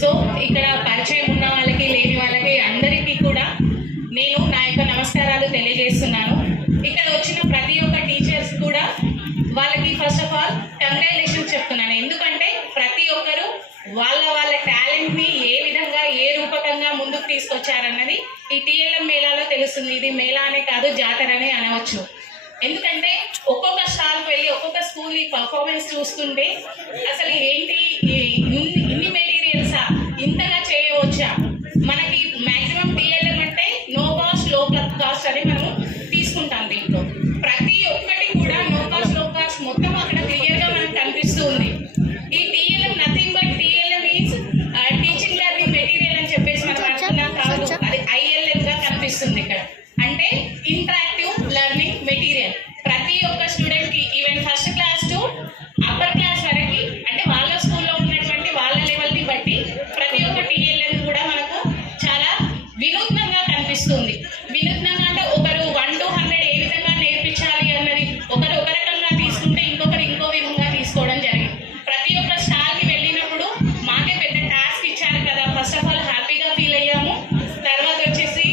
So ఇక్కడ పరిచయం ఉన్న వాళ్ళకి లేని వాళ్ళకి అందరికీ కూడా నేను నా యొక్క నమస్కారాలు తెలియజేస్తున్నాను. ఇక్కడ వచ్చిన ప్రతి ఒక్క టీచర్స్ కూడా వాళ్ళకి ఫస్ట్ ఆఫ్ ఆల్ కంగ్రాచులేషన్స్ చెప్తున్నాను. ఎందుకంటే ప్రతి ఒక్కరు వాళ్ళ టాలెంట్ని ఏ విధంగా ఏ రూపకంగా ముందుకు తీసుకొచ్చారన్నది ఈ టీఎల్ఎం మేళాలో తెలుస్తుంది. ఇది మేళా అనే కాదు, జాతర అనే అనవచ్చు. ఎందుకంటే ఒక్కొక్క స్టాల్కి వెళ్ళి ఒక్కొక్క స్కూల్ ఈ పర్ఫార్మెన్స్ చూస్తుంటే అసలు ఏంటి ఇన్ని మెటీరియల్సా, ఇంతగా చేయవచ్చా. మనకి మ్యాక్సిమం టీఎల్ఎం అంటే నో కాస్ట్ లో కాస్ట్ అని మనం తీసుకుంటాం. దీంట్లో ప్రతి ఒక్కటి కూడా నో కాస్ట్ లో కాస్ట్ మొత్తం అక్కడ క్లియర్గా మనకు కనిపిస్తూ ఉంది. ఈ TLM nothing but TLM is teaching learning material అని చెప్పేసి మనం అనుకున్నాం కాదు, అది ఐఎల్ఎం గా కనిపిస్తుంది ఇక్కడ. అంటే ఇంటరాక్టివ్ లెర్నింగ్ మెటీరియల్ ప్రతి ఒక్క స్టూడెంట్ కి even first class to upper class వరకు అంటే వాళ్ళ స్కూల్లో ఉన్నటువంటి వాళ్ళ లెవెల్ని బట్టి ప్రతి ఒక్క టీఎల్ఎం కూడా మనకు చాలా వినూత్నంగా కనిపిస్తుంది. వినూత్నంగా అంటే ఒకరు 1 to 100 ఏ విధంగా నేర్పించాలి అన్నది ఒకరు ఒక రకంగా తీసుకుంటే ఇంకొకరు ఇంకో విధంగా తీసుకోవడం జరిగింది. ప్రతి ఒక్క స్టాల్కి వెళ్ళినప్పుడు మాకే పెద్ద టాస్క్ ఇచ్చారు కదా, ఫస్ట్ ఆఫ్ ఆల్ హ్యాపీగా ఫీల్ అయ్యాము. తర్వాత వచ్చేసి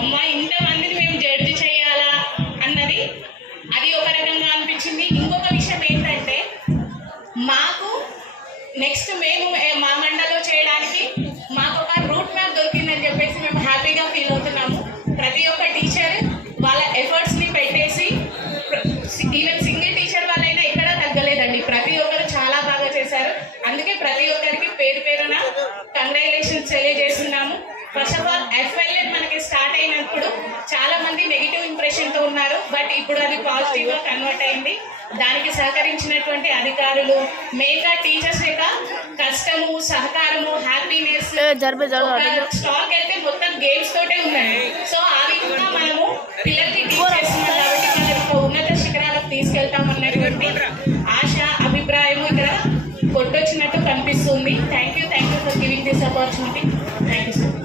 అమ్మా ఇంతమందిని మేము జడ్జి చేయాలా అన్నది అది ఒక రకంగా అనిపించింది. ఇంకొక విషయం ఏంటంటే మాకు నెక్స్ట్ మేము మా మండలో చేయడానికి మాకు ఒక రూట్ మ్యాప్ దొరికిందని చెప్పేసి మేము హ్యాపీగా ఫీల్ అవుతున్నాము. ప్రతి ఒక్క టీచర్ వాళ్ళ ఎఫర్ట్స్ని పెట్టేసి ఈవెన్ సింగిల్ టీచర్ వాళ్ళైనా ఎక్కడా తగ్గలేదండి. ప్రతి ఒక్కరు చాలా బాగా చేశారు. అందుకే ప్రతి ఒక్కరికి పేరు పేరున కంగ్రాచులేషన్స్ తెలియజేస్తున్నాము. ఫస్ట్ ఆఫ్ ఆల్ ఎఫ్ఎల్ఎం మనకి స్టార్ట్ అయినప్పుడు చాలా మంది నెగిటివ్ ఇంప్రెషన్తో ఉన్నారు, బట్ ఇప్పుడు అది పాజిటివ్గా కన్వర్ట్ అయింది. దానికి సహకరించినటువంటి అధికారులు, మెయిన్గా టీచర్స్ యొక్క కష్టము, సహకారము, హ్యాపీనెస్. స్టాక్ అయితే మొత్తం గేమ్స్ తోటే ఉన్నాయి. సో ఆ విధంగా మనము పిల్లలకి టీచ్ చేస్తున్నాం కాబట్టి మనకు ఉన్నత శిఖరాలకు తీసుకెళ్తామన్నటువంటి ఆశ, అభిప్రాయము ఇక్కడ కొట్టొచ్చినట్టు కనిపిస్తుంది. Thank you for giving this opportunity. Thank you sir.